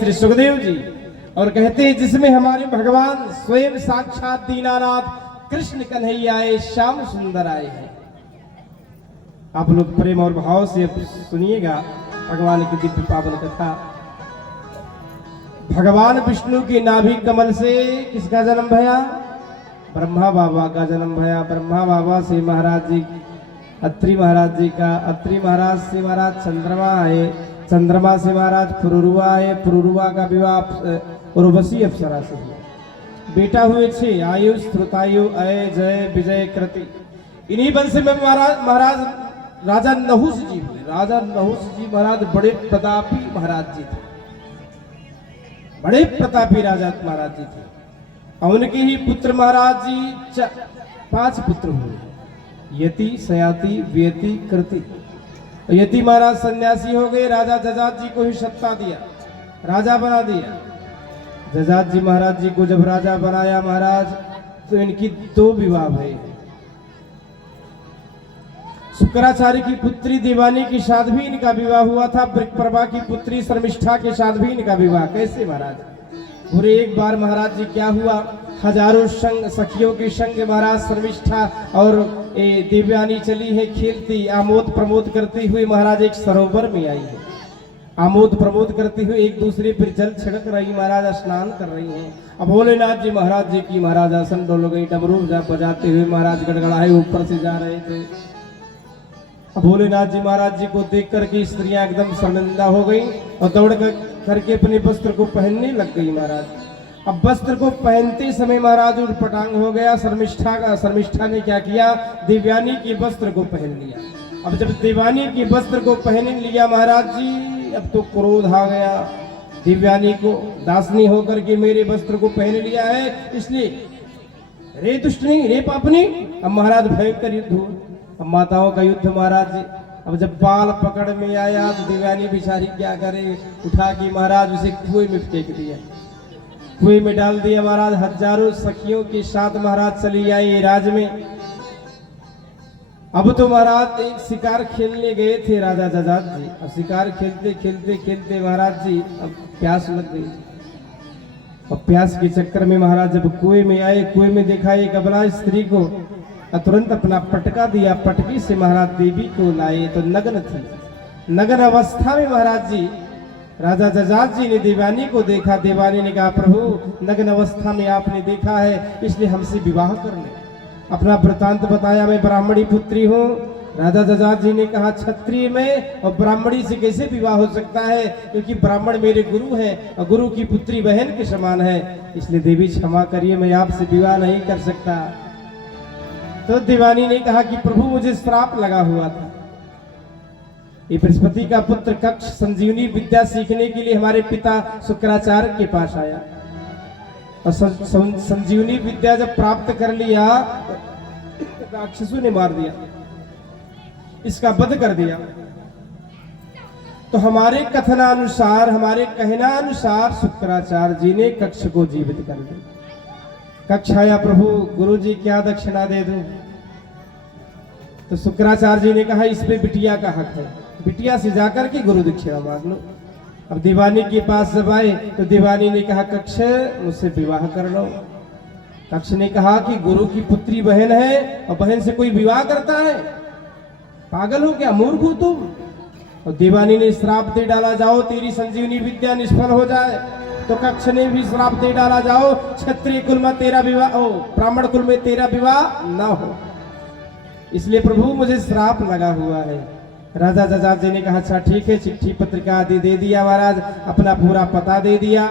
श्री सुखदेव जी और कहते हैं जिसमें हमारे भगवान स्वयं साक्षात दीनानाथ कृष्ण कन्हैया आए श्याम सुंदर आए हैं। आप लोग प्रेम और भाव से सुनिएगा भगवान की दिव्य पावन कथा। भगवान विष्णु के नाभि कमल से किसका जन्म भया? ब्रह्मा बाबा का जन्म भया। ब्रह्मा बाबा से महाराज जी अत्रि महाराज जी का, अत्रि महाराज से महाराज चंद्रमा आए, चंद्रमा से महाराज पुरुरुआ आए, पुरुरुआ का विवाह उर्वशी अप्सरा से हुआ। बेटा हुए 6 आयु श्रुतायु अय जय विजय कृति। इन्हीं वंश में महाराज राजा नहुस जी हुए। राजा नहुस जी महाराज बड़े प्रतापी महाराज जी थे, बड़े प्रतापी राजा महाराज जी थे। और उनके ही पुत्र महाराज जी 5 पुत्र हुए, यति सयाति व्यति कृति। यति महाराज सन्यासी हो गए, राजा जजात जी को ही सत्ता दिया, राजा बना दिया। जजात जी महाराज जी को जब राजा बनाया महाराज तो इनकी 2 विवाह भये। शुक्राचार्य की पुत्री देवानी के साथ भी इनका विवाह हुआ था। वृकप्रभा की पुत्री शर्मिष्ठा के साथ भी इनका विवाह। कैसे महाराज? पूरे एक बार महाराज जी क्या हुआ, हजारों संग सखियों के संग महाराज शर्मिष्ठा और देवयानी चली है खेलती, आमोद प्रमोद करती हुई महाराज एक सरोवर में आई है। आमोद प्रमोद करती हुई एक दूसरे पर जल छिड़क रही, महाराज स्नान कर रही हैं। अब भोलेनाथ जी महाराज जी की महाराज आसन डोल गई, डमरू बजाते हुए महाराज गड़गड़ाए ऊपर से जा रहे थे। अब भोलेनाथ जी महाराज जी को देख करके स्त्रियां एकदम शर्मिंदा हो गई और दौड़ करके अपने वस्त्र को पहनने लग गई महाराज। अब वस्त्र को पहनते समय महाराज उठपटांग हो गया। शर्मिष्ठा ने क्या किया, देवयानी के वस्त्र को पहन लिया। अब जब देवानी के वस्त्र को पहन लिया महाराज जी, अब तो क्रोध आ गया देवयानी को, दासनी होकर के मेरे वस्त्र को पहन लिया है इसलिए रे दुष्टनी रे पापनी। अब महाराज भयंकर युद्ध हुआ। अब माताओं का युद्ध महाराज जी। अब जब बाल पकड़ में आया तो देवयानी बिचारी क्या करे, उठा के महाराज उसे कुएं में फेंक दिया, कुएं में डाल दिया महाराज। हजारों सखियों के साथ महाराज चली आई राज में। अब तो महाराज एक शिकार खेलने गए थे राजा जजात जी। अब शिकार खेलते खेलते खेलते महाराज जी अब प्यास लग गई। और प्यास के चक्कर में महाराज जब कुएं में आए, कुएं में देखा एक अबला स्त्री को, तुरंत अपना पटका दिया, पटकी से महाराज देवी को लाए तो नग्न थी। नग्न अवस्था में महाराज जी राजा जजात जी ने देवानी को देखा। देवानी ने कहा प्रभु नग्न अवस्था में आपने देखा है इसलिए हमसे विवाह कर ले। अपना वृतांत बताया, मैं ब्राह्मणी पुत्री हूँ। राजा जजात जी ने कहा क्षत्रिय में और ब्राह्मणी से कैसे विवाह हो सकता है, क्योंकि ब्राह्मण मेरे गुरु हैं और गुरु की पुत्री बहन के समान है, इसलिए देवी क्षमा करिए मैं आपसे विवाह नहीं कर सकता। तो देवानी ने कहा कि प्रभु मुझे श्राप लगा हुआ था। ये बृहस्पति का पुत्र कक्ष संजीवनी विद्या सीखने के लिए हमारे पिता शुक्राचार्य के पास आया और संजीवनी विद्या जब प्राप्त कर लिया राक्षसों ने मार दिया, इसका वध कर दिया। तो हमारे कथनानुसार, हमारे कहनानुसार शुक्राचार्य जी ने कक्ष को जीवित कर दिया। कक्ष आया, प्रभु गुरु जी क्या दक्षिणा दे दूं? तो शुक्राचार्य जी ने कहा इस पे बिटिया का हक है, बिटिया से जाकर के गुरु दक्षिणा मांग लो। अब दीवानी के पास जब आए तो दीवानी ने कहा कक्ष मुझसे विवाह कर लो। कक्ष ने कहा कि गुरु की पुत्री बहन है और बहन से कोई विवाह करता है, पागल हो क्या, मूर्ख हो तुम? और दीवानी ने श्राप दे डाला, जाओ तेरी संजीवनी विद्या निष्फल हो जाए। तो कक्ष ने भी श्राप दे डाला, जाओ क्षत्रिय कुल में तेरा विवाह हो, ब्राह्मण कुल में तेरा विवाह न हो, इसलिए प्रभु मुझे श्राप लगा हुआ है। राजा जजात जी ने कहा अच्छा ठीक है, चिट्ठी पत्रिका आदि दे दिया महाराज, अपना पूरा पता दे दिया।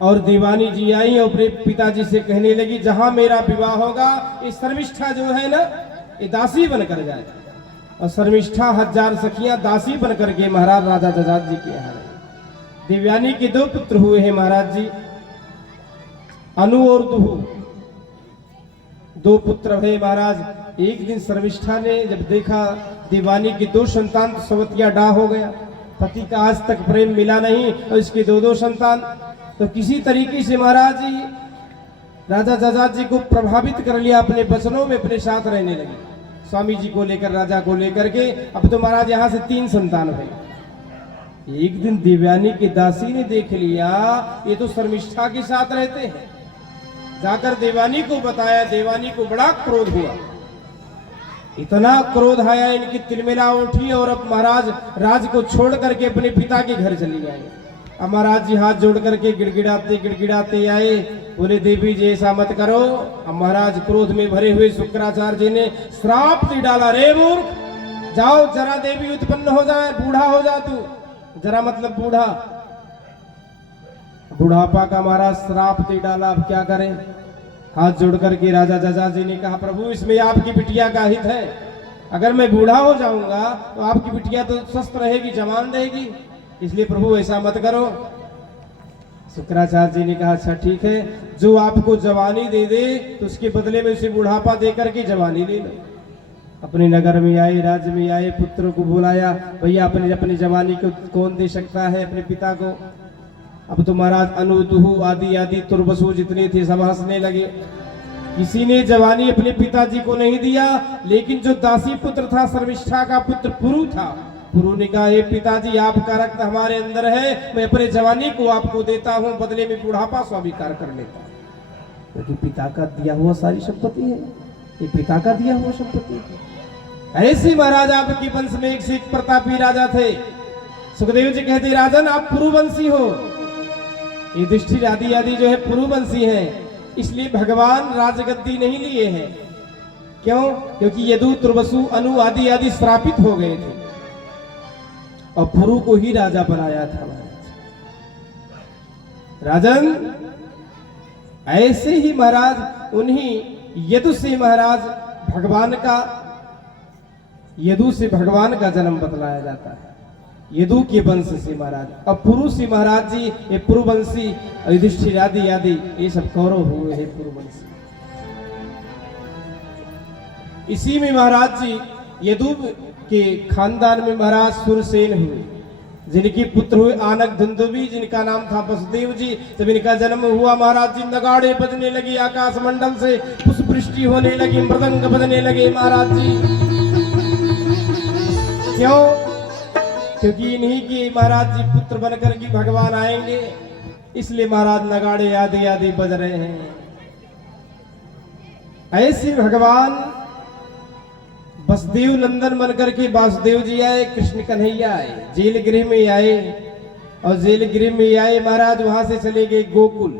और दीवानी जी आई और अपने पिताजी से कहने लगी जहां मेरा विवाह होगा ये शर्मिष्ठा जो है ना ये दासी बनकर जाए। और शर्मिष्ठा 1000 सखियां दासी बनकर के महाराज राजा जजात जी के यहाँ। देवयानी के 2 पुत्र हुए हैं महाराज जी, अनु और दुहु, 2 पुत्र हुए महाराज। एक दिन शर्मिष्ठा ने जब देखा देवानी की 2 संतान तो सवतिया डाह हो गया, पति का आज तक प्रेम मिला नहीं और इसके 2 संतान। तो किसी तरीके से महाराज जी राजा जजात जी को प्रभावित कर लिया, अपने वचनों में अपने साथ रहने लगी, स्वामी जी को लेकर, राजा को लेकर के। अब तो महाराज यहाँ से 3 संतान हुए। एक दिन देवयानी की दासी ने देख लिया, ये तो शर्मिष्ठा के साथ रहते हैं। जाकर देवानी को बताया, देवानी को बड़ा क्रोध हुआ, इतना क्रोध आया इनकी तिलमिला उठी और अब महाराज राज को छोड़ करके अपने पिता के घर चली गए। अब महाराज जी हाथ जोड़ करके गिड़गिड़ाते गिड़गिड़ाते आए, बोले देवी जी ऐसा मत करो। अब महाराज क्रोध में भरे हुए शुक्राचार्य जी ने श्राप दे डाला, रे मूर्ख, जाओ जरा देवी उत्पन्न हो जाए, बूढ़ा हो जा तू। जरा मतलब बूढ़ा, बुढ़ापा का महाराज श्राप दे डाला। अब क्या करें? हाथ जोड़ करके राजा जजा जी ने कहा, प्रभु इसमें आपकी बिटिया का हित है, अगर मैं बूढ़ा हो जाऊंगा तो आपकी बिटिया तो स्वस्थ रहेगी, जवान रहेगी, इसलिए प्रभु ऐसा मत करो। शुक्राचार्य जी ने कहा अच्छा ठीक है, जो आपको जवानी दे दे तो उसके बदले में उसे बुढ़ापा दे करके जवानी ले लो। अपने नगर में आए, राज्य में आए, पुत्र को बुलाया, भैया अपने अपनी जवानी को कौन दे सकता है अपने पिता को। अब तो महाराज अनु दुहु आदि आदि तुर्बसु जितने थे सब हंसने लगे। किसी ने जवानी अपने पिताजी को नहीं दिया, लेकिन जो दासी पुत्र था, शर्मिष्ठा का पुत्र पुरु था, पुरु ने कहा हे पिताजी आपका रक्त हमारे अंदर है, मैं अपने जवानी को आपको देता हूँ, बदले में बुढ़ापा स्वीकार कर लेता हूँ। क्योंकि पिता का दिया हुआ सारी संपत्ति है, ये पिता का दिया हुआ संपत्ति है। ऐसे महाराज आपके वंश में एक से एक प्रतापी राजा थे। सुखदेव जी कहते राजन आप पुरुवंशी हो, युधिष्ठिर आदि आदि जो है पुरुवंशी है, इसलिए भगवान राजगद्दी नहीं लिए हैं। क्यों? क्योंकि यदु तुर्वसु अनु आदि आदि श्रापित हो गए थे और पुरु को ही राजा बनाया था। राजन ऐसे ही महाराज उन्हीं यदु से महाराज भगवान का, यदु से भगवान का जन्म बतलाया जाता है, यदु के वंश से महाराज। अब पुरु से महाराज जी ये पुरुवंशी, युधिष्ठिर आदि आदि ये सब कौरव हुए हैं पुरुवंशी। इसी में महाराज जी यदु के खानदान में महाराज सुरसेन हुए, जिनके पुत्र हुए आनक धुंधुवी, जिनका नाम था वसुदेव जी। जब इनका जन्म हुआ महाराज जी नगाड़े बजने लगे, आकाश मंडल से पुष्पवृष्टि होने लगी, मृदंग बजने लगे महाराज जी। क्यों? क्योंकि इन्हीं के महाराज जी पुत्र बनकर के भगवान आएंगे, इसलिए महाराज नगाड़े आदि आदि बज रहे हैं। ऐसे भगवान वसुदेव नंदन बनकर के वासुदेव जी आए, कृष्ण कन्हैया आए, जेल गृह में आए और जेल गृह में आए महाराज, वहां से चले गए गोकुल।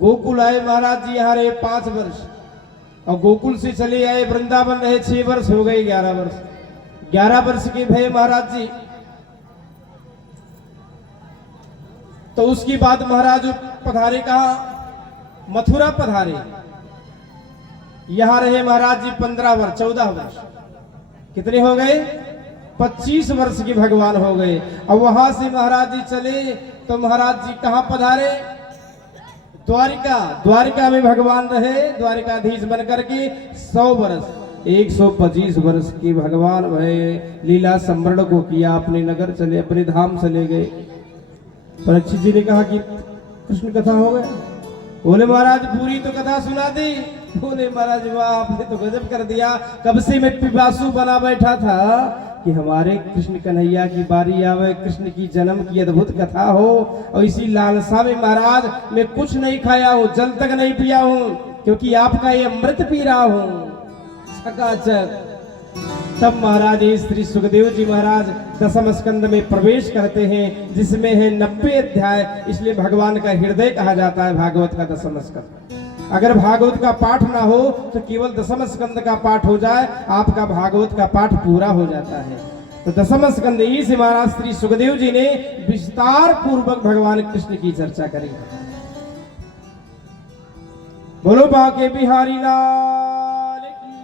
गोकुल आए महाराज जी, यहाँ रहे 5 वर्ष और गोकुल से चले आए वृंदावन, रहे 6 वर्ष, हो गए 11 वर्ष। 11 वर्ष के भय महाराज जी। तो उसके बाद महाराज पधारे कहा, मथुरा पधारे, यहां रहे महाराज जी 15 वर्ष, 14 वर्ष, कितने हो गए? 25 वर्ष के भगवान हो गए। अब वहां से महाराज जी चले तो महाराज जी कहां पधारे? द्वारिका। द्वारिका में भगवान रहे द्वारिकाधीश बनकर के 100 वर्ष, 125 वर्ष के भगवान भय लीला स्मरण को किया, अपने नगर चले, अपने धाम चले गए। परीक्षित जी ने कहा कि कृष्ण कथा हो गया। बोले महाराज पूरी तो कथा सुना दी। बोले महाराज वाह आपने तो गजब कर दिया, कब से मैं पिपासु बना बैठा था कि हमारे कृष्ण कन्हैया की बारी आवे, कृष्ण की जन्म की अद्भुत कथा हो, और इसी लालसा में महाराज मैं कुछ नहीं खाया हूँ, जल तक नहीं पिया हूँ, क्योंकि आपका ये अमृत पी रहा हूँ चकाचक। तब महाराज श्री सुखदेव जी महाराज दसम स्कंद में प्रवेश करते हैं, जिसमें है 90 अध्याय, इसलिए भगवान का हृदय कहा जाता है भागवत का दसम स्कंद। अगर भागवत का पाठ ना हो तो केवल दसम स्कंद का पाठ हो जाए, आपका भागवत का पाठ पूरा हो जाता है। तो दसम स्कंद ही से महाराज श्री सुखदेव जी ने विस्तार पूर्वक भगवान कृष्ण की चर्चा करी। बोलो बाके बिहारी लाल की।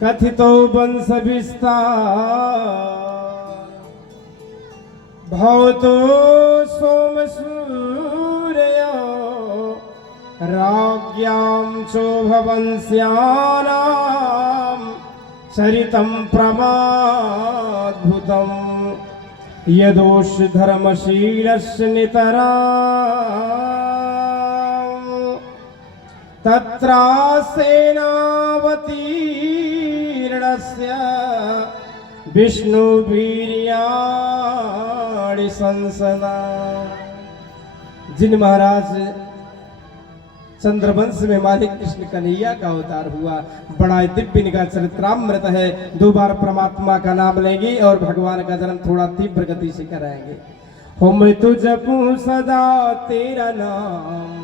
कथितो वंश विस्तार भवतो सोम सूर्य राज्ञां शोभवंश्यानां चरितं प्रमाद्भुतं यदोष धर्मशीलस्य नितरां तत्रा सेनावतीर्णस्य विष्णु वीर्याणि संसदा। जिन महाराज चंद्रवंश में मालिक कृष्ण कन्हैया का अवतार हुआ, बड़ा दिव्य इनका चरित्रामृत है। 2 बार परमात्मा का नाम लेंगे और भगवान का जन्म थोड़ा तीव्र गति से कराएंगे। हो मैं तो जपूं सदा तेरा नाम,